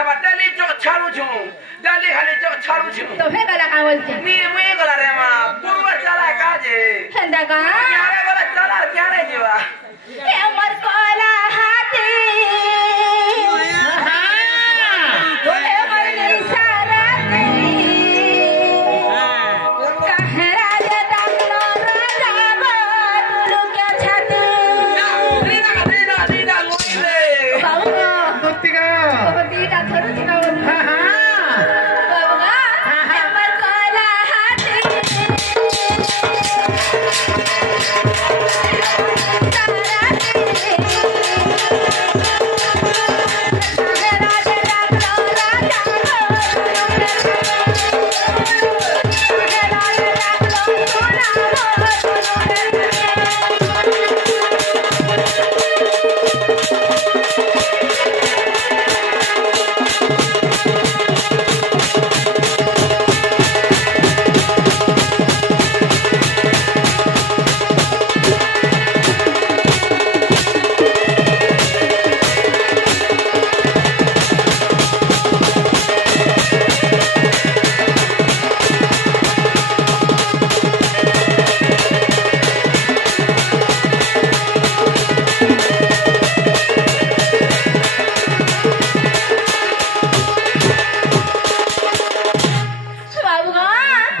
खाबा डाली जो छाड़ू छु डाली खाली जो छाड़ू छु तो हे गला का बोलते मी मुई गला रे मा पूर्व चला काजे हंदा का यारे गला चला क्या रे जीवा हे मर कोला हाथी तो हे मर निसारा कहरा दे दानो राजा बोलू क्या छाती रीना लोईले बाबू ಗೊತ್ತಿಗ बदी दा थोड़ी चिका बोल बाबू हे मर कोला हाथी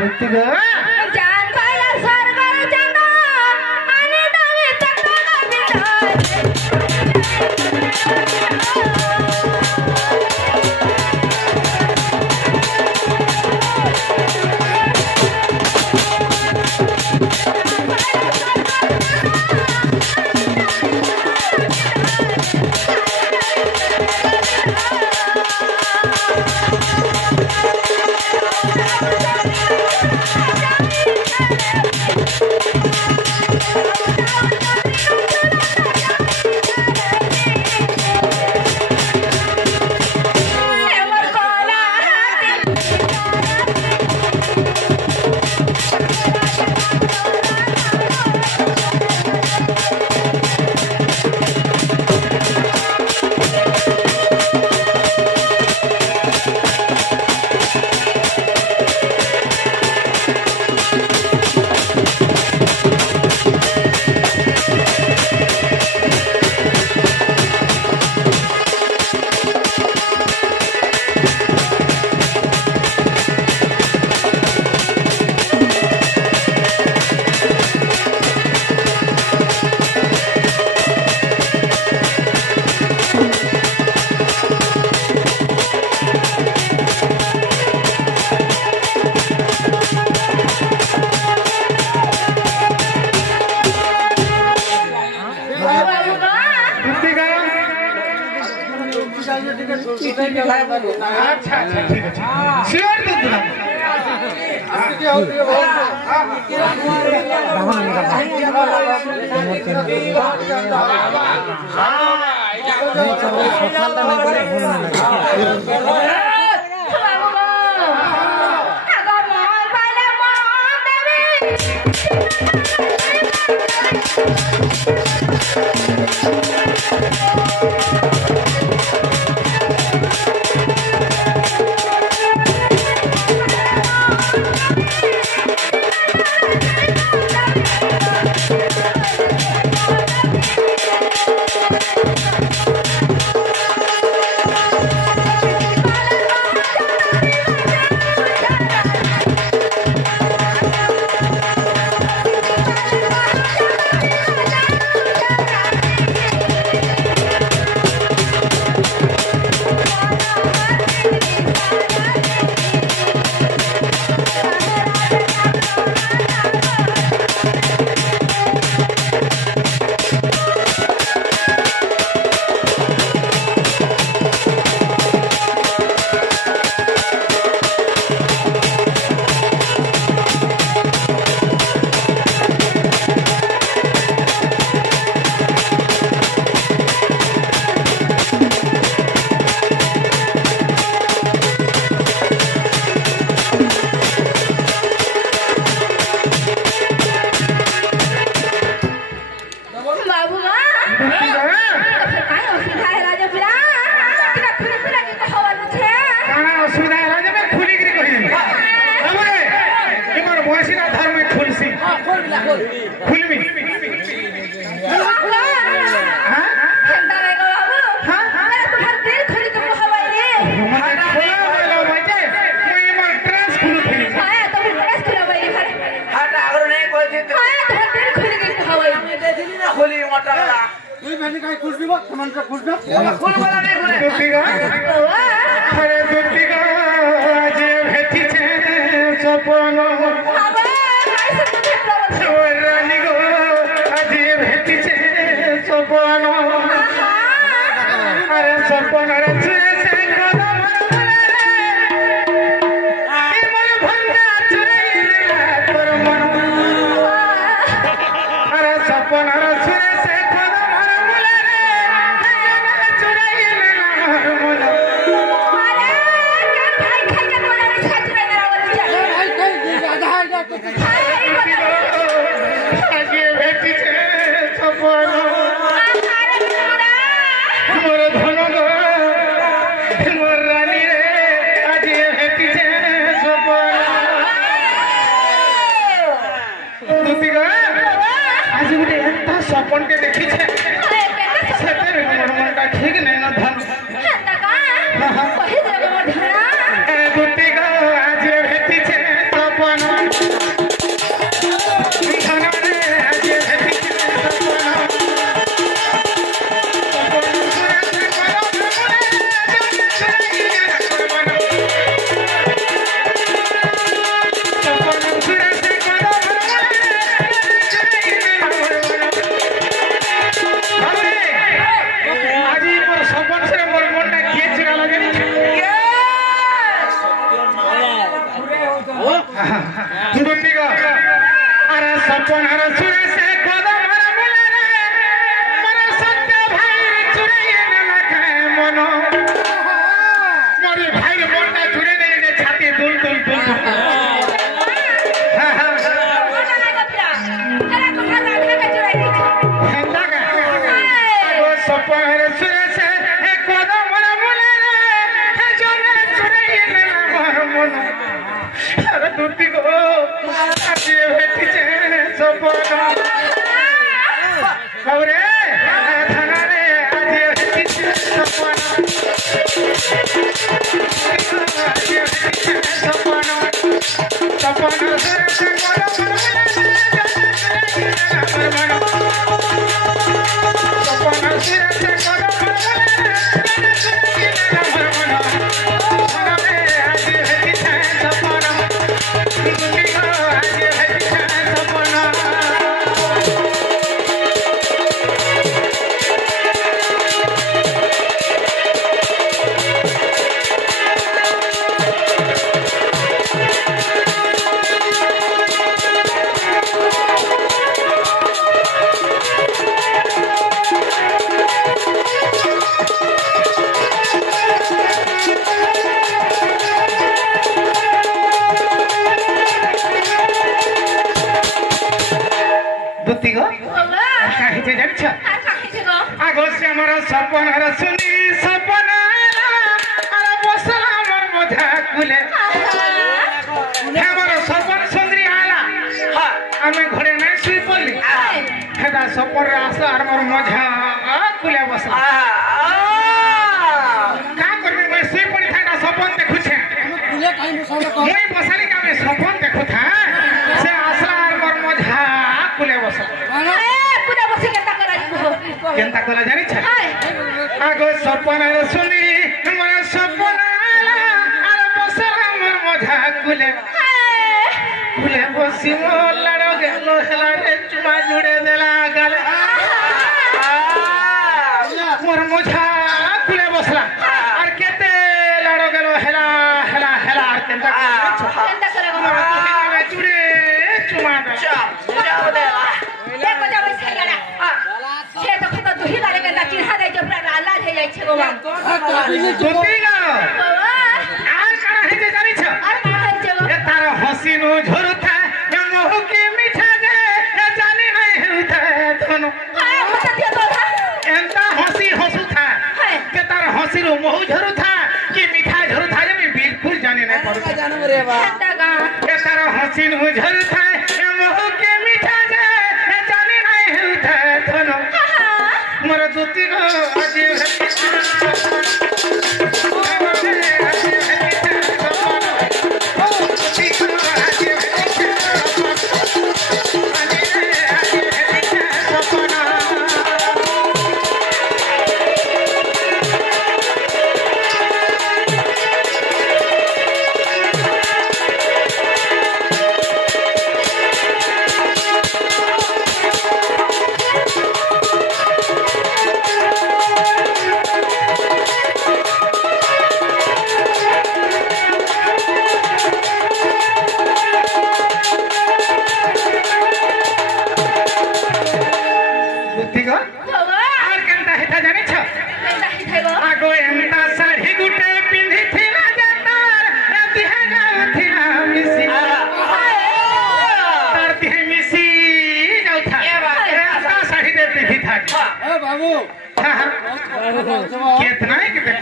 ಗೊತ್ತಿಗ जान पायला सरकार जाना आणि दवे तक्का আচ্ছা আচ্ছা ঠিক আছে শিওর তো দিলাম কোন বলা নেই ঘুরে দুতিগা বাবা আরে দুতিগা যে ভেটিছে সপন বাবা কাইছে তুমি প্রবল ওর রানী গো যে ভেটিছে সপন আরে সপন রে ছুঁয়ে সে কদম কি মন ভঙ্গা চুরাইলা তোর মন আরে সপন রে ছুঁয়ে সে কদম মুলে রে চুরাইলা মোর মন খাই খাই কে তোরা ছাত্র মেরা বলছে আগে ভেটিছে সপন মোর ধন গো মোর রানী রে আগে ভেটিছে সপন দুতিগা আজ গোটে এন্তা সপনকে দেখিছে সেতেরে মোর মনটা ঠিক নাই না ধন দুতিগা আজ ভেটিছে সপন ধন রে আজ ভেটিছে সপন अरे सपन हर सुरे से कदम हर मुले रे मन सत्य भाई चुराइए न लखे मनो मोरे भाई मोटा चुरे ने ने छाती दुल दुल दुल हेंदा का ओ सपन हर सुरे से कदम हर मुले रे जने चुराइए न लखे मनो अरे दूती को आजी भेटिছে सपन बाबरे थाना रे आजी भेटिছে सपन आजी भेटिছে सपन सपन से करो सपन से करो आजी भेटिছে सपन दुतिगो काहे जे जान्छ आगो से हमरा सपन हर सुनी सपन अरे बसला मोर मधा कुले हमर सपन सुंदरी आला हां आमे घरे नै सुई पड़ली हेदा सपन रे आसला और मोर मधा कुले बसला का करबे मैं सुई पड़ी था सपन देखु छे मैं बसली का मैं सपन देखु था से आसला और मोर मधा कुले बसला केंता कला जानी छ आगो सपन रे सुनी मोर सपन आला आर बसला मोर मधा कुले कुले बसी मोर लड़ो गेलो हेला रे चुमा जुड़े देला गले मोर मधा कुले बसला आर केते लड़ो गेलो हेला हेला हेला केंता करे मोर कुले जुड़े चुमा दे जाओ देला देखो जाओ सैयारा से तो खत दुही वाले के चिन्हा दे जो प्राण आला थे जाय छे गोवा दुतिगो आर करा हे जे जानी छ और का है छे गो ए तार हसीनु झुरुथा ए मोह की मीठा जे ए जानी नहीं हेउथा धनु हाय मत दियो तो था एंता हसी हसुथा के तार हसीनु मोह झुरुथा कि मीठा झुरुथा जे मैं बिल्कुल जानी नहीं पड़ता जानू रे बा हंदा ए तार हसीनु झुरुथा ए मोह की मीठा जे ए जानी नहीं हेउथा धनु मोर दुतिगो आजी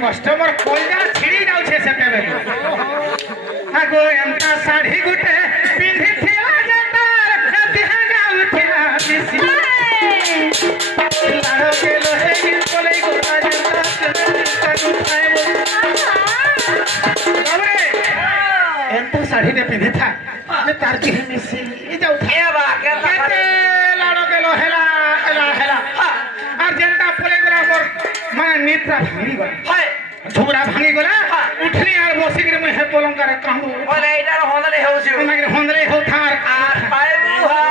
कस्टमर कोइला छिड़ी जाउ छे सेतेबे आगो एंता साड़ी गुटे पिंधी थिला जतार दिहा जाउ थिला मिसी लाडो के लोहे की कोले गोरा जता तनु खाए बाबरे एंता साड़ी ने पिंधी था मैं तार की मिसी जाउ था ए बा केता केते लाडो के लोहेला हेला আর যেটা পরে গলা মোর মানে নিদ্রা ভাঙি গলা হাই ঝুমরা ভাঙি গলা উঠলি আর বসি করে মই হে পলঙ্কারে কাঁদু বলে এটার হন্দলে হেউছি মানে হন্দরে হো থার আর পাইবু হা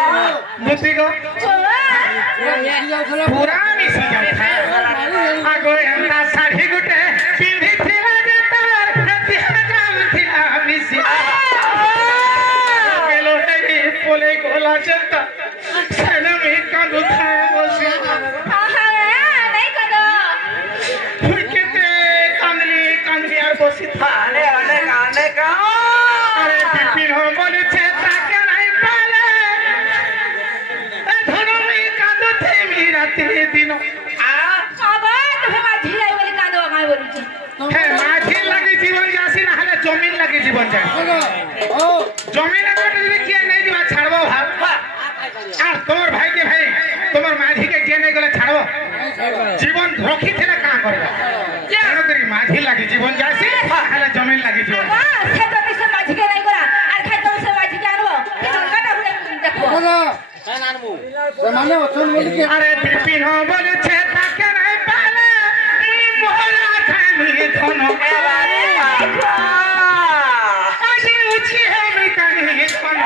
বুঝি গো পুরা মিশি যাও আগো এন্তা শাড়ি গুটে পিন্ধি থিলা যে তার দিহা যাও থিলা মিশি গেলো এই পলে গলা যেটা সেনা মি কাঁদু থায় বসি বসি আনে আনে কানে কা আরে বিপিন বলেছে তাকে নাই পালে এ ধরমি কাঁদতে মি রাতে দিন বাবা তুমি মাঝি যাই বলি কাঁদো আমায় বলছি হ্যাঁ মাঝি লাগি জীবন যাসি না হলে জমিন লাগি জীবন যায় জমিন কাটে যদি কে নেই দিবা ছাড়বো ভাব আর তোমার ভাইকে ভাই তোমার মাঝিকে কে নেই গলে ছাড়বো জীবন রখি থেকে কা করবে কেন করি মাঝি লাগি জীবন যাসি হলে জমিন লাগি জীবন বাবা সে তো কিছু মাঝিকে নাই করা আর খাই তো সে মাঝিকে আনবো কিন্তু কাটা বলে দেখো আরে বিপিন বলেছে তাকে নাই পালে মুই মোহরা খাইমি ধন আজি উঠি হেমি কানি ধন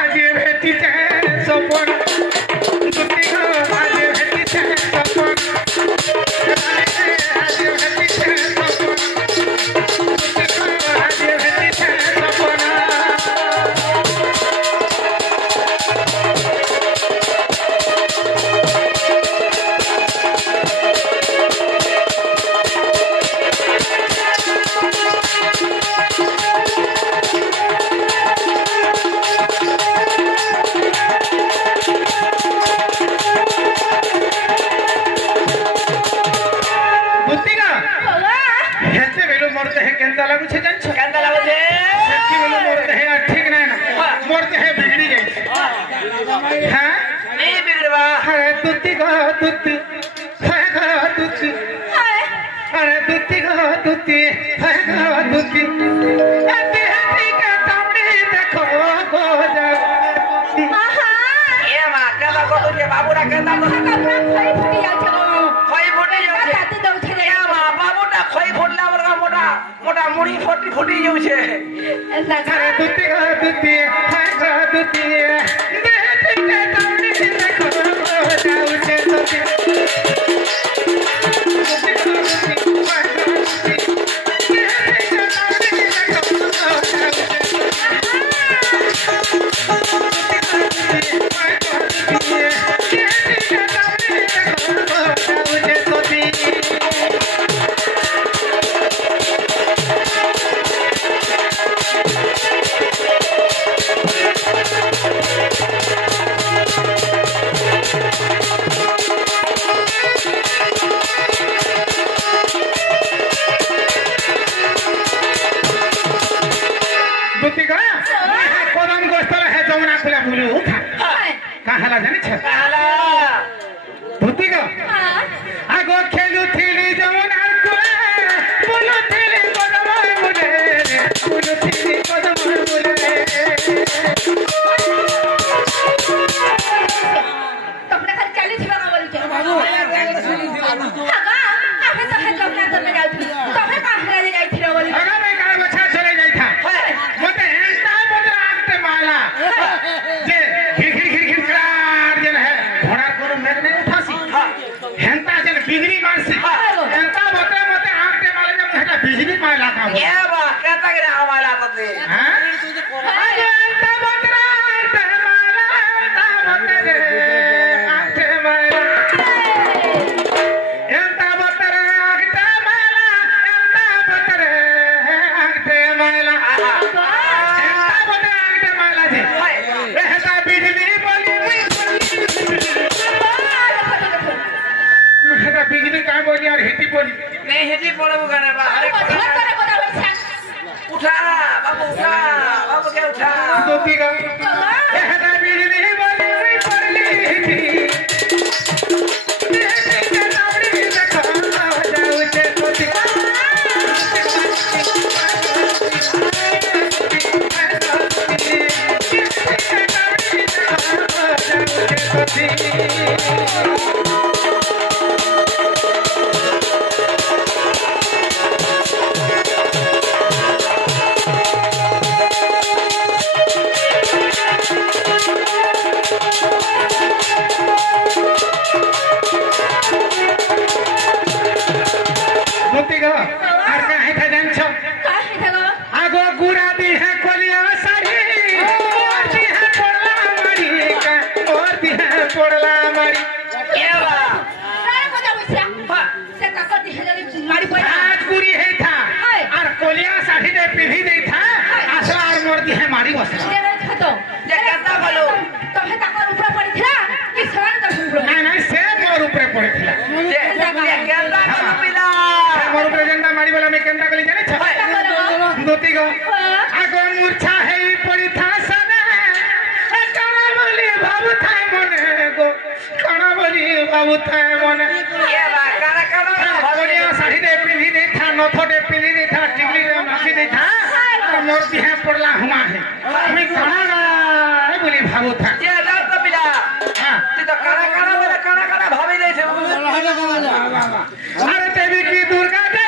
আজি ভেটিছে সপন দুটি আজি ভেটিছে সপন আজি ভেটিছে সপন আজি ভেটিছে সপন मरते हैं केंदा लागू छे जान छ কেন্দা লাগছে सच्ची बोलो मरते हैं ठीक नहीं ना मरते हैं बिगड़ी जाए हां নি বিগড়বা अरे तुत्ती का तुत्ती है का तुत्ती अरे तुत्ती का तुत्ती है का तुत्ती अते हटी का तामड़ी देखो गो जा এ মা কেন্দা কত যে বাবুরা কেন্দা তো খই ফুটি যাচ্ছে গো খই ফুটি যাচ্ছে তাতে দউছে এ মা বাবুটা খই ফুটলা বড় মোটা মোটা মুড়ি ফুটি যাচ্ছে अरे तुत्ती का तुत्ती है का तुत्ती देखी के तामड़ी देखो गो जा उठे तुत्ती कदम गोस्तल है जमुना खुला भूलू कहाँ जानी छ धुती गो आगो खेलू थीली जमुना कुले बोलो थीली कदम मुले बोलो थीली कदम मुले তোমরা খালি চালি ছিবা না বলি বাবু আগা আমি তো হে জমনা তুমি যাইছি তুমি কাহরা যাইছিল বলি अगर मैं काल बच्चा चले जाई था मते हेंता बदरा आते माला जे खिर करार जन है घोड़ा को मेघ नहीं उठासी हेंता जन बिजली मारसी हेंता बते मते आते माला जब हेटा बिजली माला का এ মা কেতা করে আমালা ততে हां अरे हेंता बदरा आते माला हेंता बते आते माला हेंता बदरा आते माला हेंता बदरे आते माला हेंता बदरा आते माला जी हेटा बिजली बोली पड़ी नहीं हेजी पड़बो गाने बा अरे धर करे कोदा बरसा उठा बाबू के उठा दोती का चलो कहता बिजली बली पड़ली थी देखे के नावड़ी देखो जाऊ के दोती बाबू थाए मने ये बा काला काला भगोनिया साड़ी दे पिंधी दे था नथोटे पिंधी दे था टिकली रे मासी दे था और मोर दिहे पड़ला हुआ है मैं कहां गए बोली बाबू था ये दाल तो मिला हां तू तो काला काला बोले काला काला भाभी दे छे अरे देवी की दुर्गा दे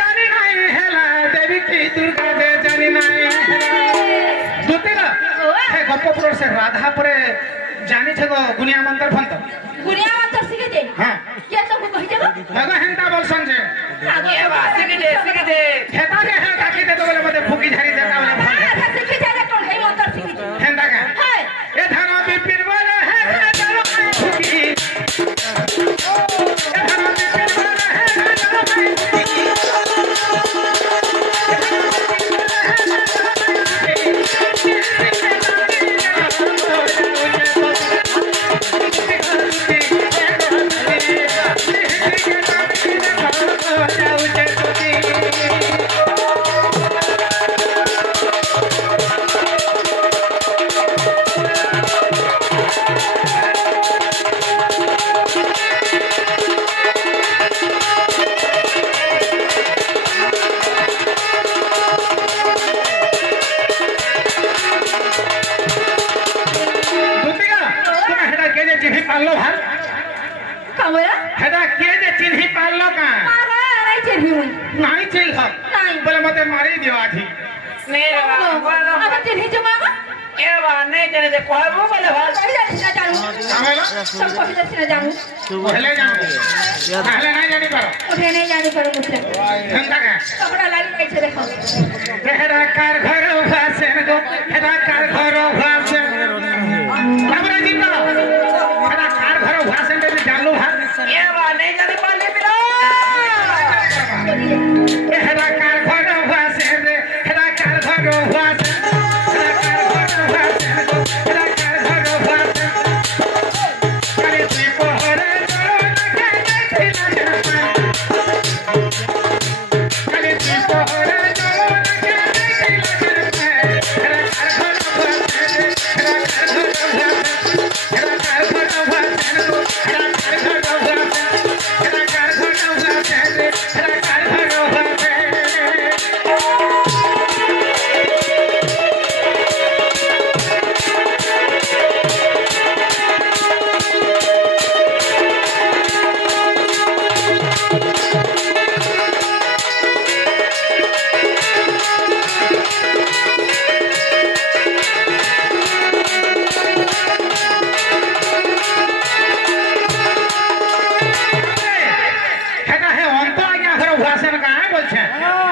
जानी नहीं हेला देवी की दुर्गा दे जानी नहीं दुतिला हे गप्पपुर से राधा परे जानी छे गो गुनिया मंत्र फंत गुनिया मंत्र सीखे दे हां ये सब कहि देबो लगा हेंता बोल संजे ये बा सीख दे हेता के है ताकि दे तो बोले मते फुकी झाड़ी देता बोले भाग अच्छा सीखे जा कौन है मंत्र सीखे दे हेंता का हाय ए धाना बिपिन बोले है चलो फुकी ए धाना बिपिन बोले है चलो फुकी पालो भार कावया हेदा के जे चिन्ही पालो का मारा नहीं चिन्ही हुई नहीं चिल ह नहीं बोले मते मारी दिवा थी नहीं बा अब चिन्ही जमावा ये बा नहीं जाने दे कहबो बोले भाई कहि जा ना जानू आवेला सब कहि जा ना जानू पहले जानो पहले नहीं जानी पर उठे नहीं जानी पर मुझसे ठंडा का कपड़ा लागी नहीं छे देखो हेदा कार घर भासे गो हेदा कार घर भासे हमरा जी का हेदा कार घर भासे दे जानलो भार ये बा नहीं जाने पाले मिला हेदा कार घर भासे दे हेदा कार घर भासे हेदा कार घर भासे गो हेदा कार घर भासे करे ती पहरे चलो लगे थिला जमा करे ती पहरे चलो लगे थिला जमा हेदा कार घर भासे दे हेदा कार घर भासे हेदा कार घर भासे गो हेदा कार घर भासे हेदा कार घर भासे दे हेदा कार घर भासे हेदा है अंत आज्ञा घर भाषण कहाँ बोल छे हाँ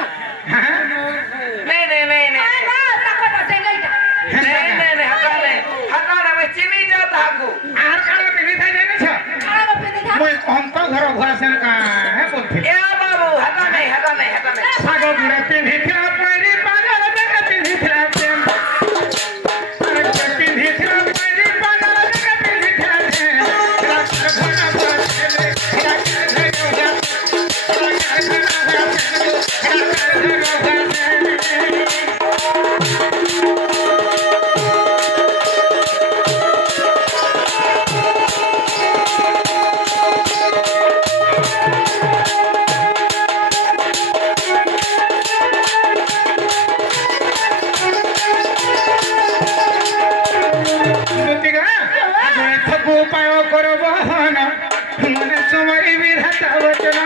नहीं हां ना तको बटेंगे नहीं हटा ना मैं चिनी जाता हूं आर काला पिनी था जाने छ खाना पे दे मैं अंत घर भाषण कहाँ है बोलते ए बाबू हटा नहीं सागो गुड़े पिनी फिरा पैरी पागल जगह पिनी फिरा प्रेम अरे पिनी फिरा पैरी पागल जगह पिनी फिरा प्रेम तेरा घर भाषण तेरा घर भाषण করব হন মনে সময় বিধাতা বচন